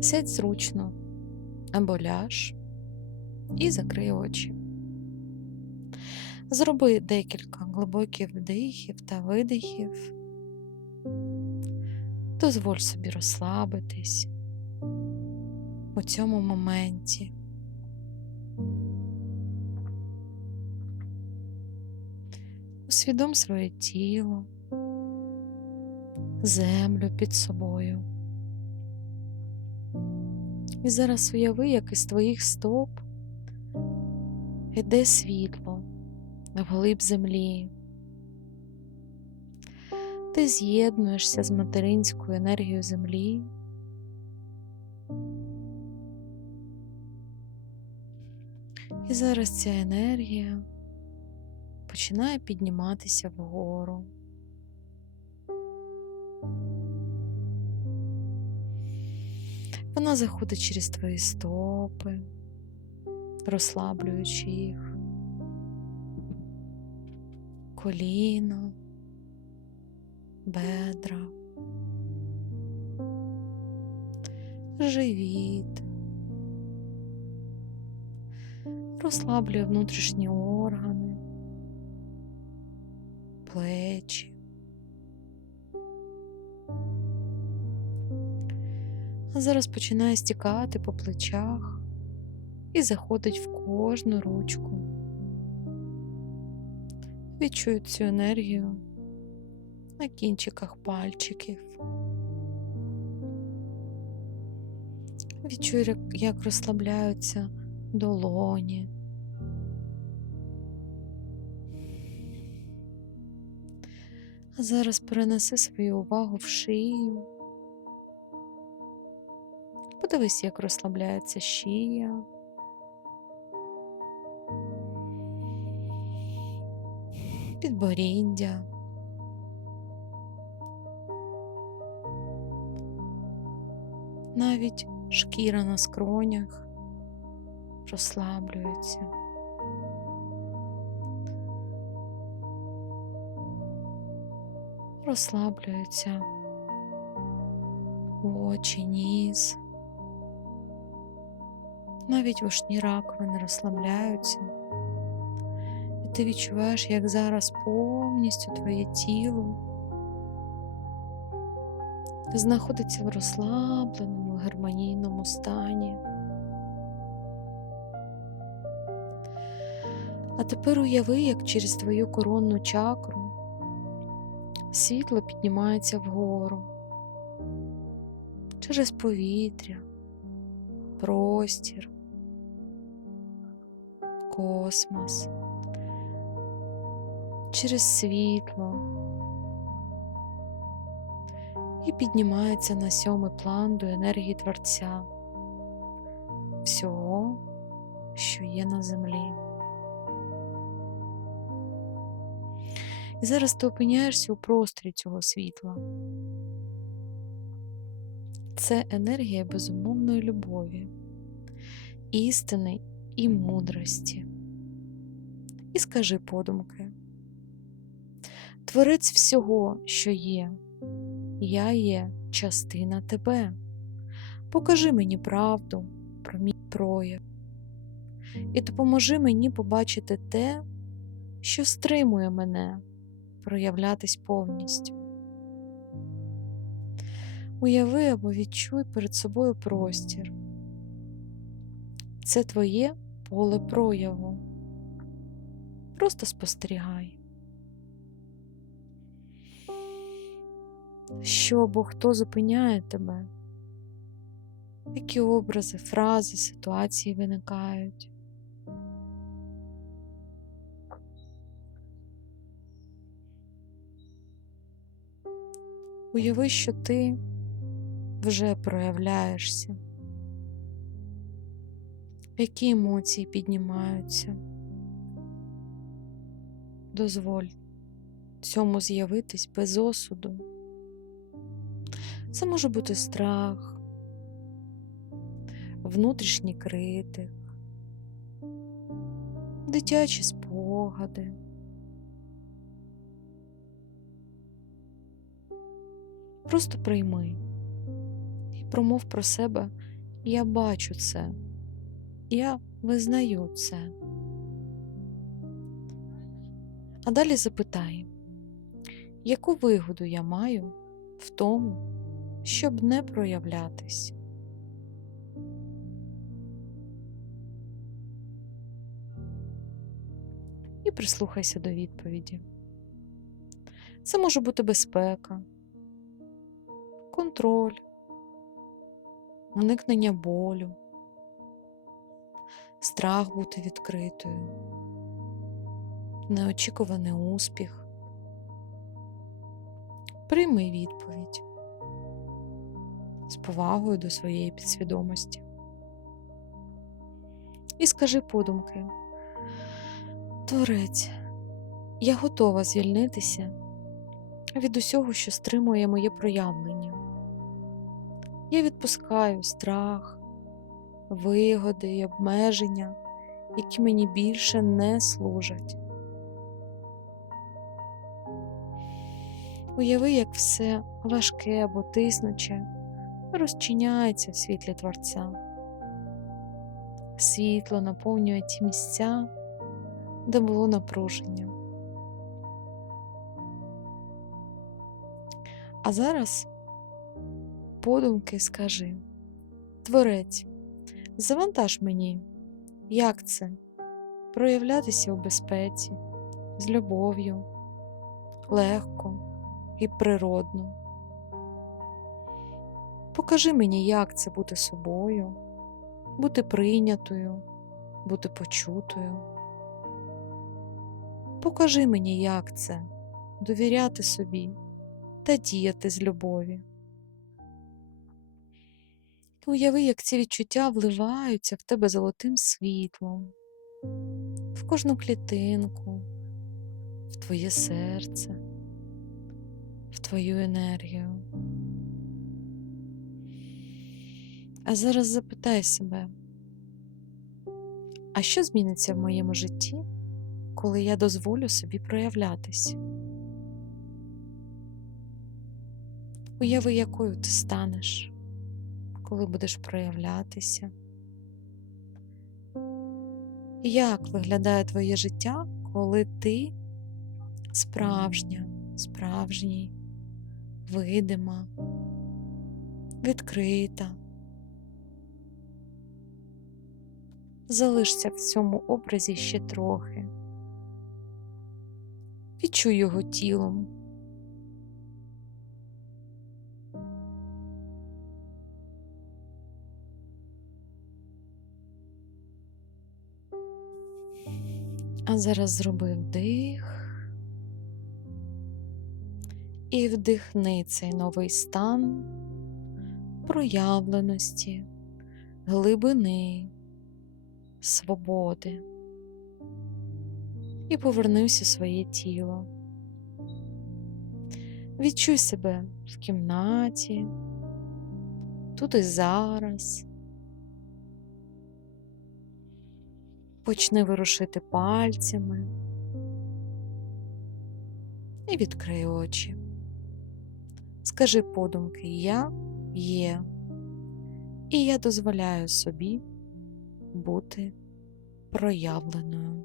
Сядь зручно або ляж і закрий очі. Зроби декілька глибоких вдихів та видихів. Дозволь собі розслабитись у цьому моменті. Усвідом своє тіло, землю під собою. І зараз уяви, як із твоїх стоп іде світло вглиб землі. Ти з'єднуєшся з материнською енергією землі. І зараз ця енергія починає підніматися вгору. Вона заходить через твої стопи, розслаблюючи їх, коліно, бедра, живіт, розслаблює внутрішні органи, плечі. Зараз починає стікати по плечах і заходить в кожну ручку. Відчую цю енергію на кінчиках пальчиків. Відчую, як- розслабляються долоні. А зараз перенеси свою увагу в шию. Подивись, як розслабляється шия. Підборіддя. Навіть шкіра на скронях розслаблюється. Розслаблюються очі, ніс. Навіть вушні раковини розслабляються. І ти відчуваєш, як зараз повністю твоє тіло знаходиться в розслабленому, гармонійному стані. А тепер уяви, як через твою коронну чакру світло піднімається вгору через повітря, простір, космос, через світло і піднімається на сьомий план до енергії Творця, всього, що є на землі. І зараз ти опиняєшся у просторі цього світла. Це енергія безумовної любові, істини і мудрості. І скажи подумки, Творець всього, що є, я є частина тебе. Покажи мені правду про мій прояв і допоможи мені побачити те, що стримує мене проявлятись повністю. Уяви або відчуй перед собою простір. Це твоє поле прояву. Просто спостерігай. Що або хто зупиняє тебе? Які образи, фрази, ситуації виникають? Уяви, що ти вже проявляєшся, які емоції піднімаються. Дозволь цьому з'явитись без осуду. Це може бути страх, внутрішній критик, дитячі спогади. Просто прийми і промов про себе Я бачу це. Я визнаю це. А далі запитай, яку вигоду я маю в тому, щоб не проявлятись? І прислухайся до відповіді. Це може бути безпека, контроль, уникнення болю, страх бути відкритою, неочікуваний успіх. Прийми відповідь з повагою до своєї підсвідомості. І скажи подумки, Творець, я готова звільнитися від усього, що стримує моє проявлення. Я відпускаю страх, вигоди і обмеження, які мені більше не служать. Уяви, як все важке або тиснуче розчиняється в світлі Творця. Світло наповнює ті місця, де було напруження. А зараз подумки скажи, Творець, завантаж мені, як це проявлятися у безпеці, з любов'ю, легко і природно. Покажи мені, як це бути собою, бути прийнятою, бути почутою. Покажи мені, як це довіряти собі та діяти з любові. Уяви, як ці відчуття вливаються в тебе золотим світлом, в кожну клітинку, в твоє серце, в твою енергію. А зараз запитай себе, а що зміниться в моєму житті, коли я дозволю собі проявлятись? Уяви, якою ти станеш, коли будеш проявлятися. Як виглядає твоє життя, коли ти справжня, справжній, видима, відкрита? Залишся в цьому образі ще трохи. Відчуй його тілом. А зараз зроби вдих і вдихни цей новий стан проявленості, глибини, свободи і повернися в своє тіло. Відчуй себе в кімнаті, тут і зараз. Почни ворушити пальцями і відкрий очі. Скажи подумки Я є, і я дозволяю собі бути проявленою.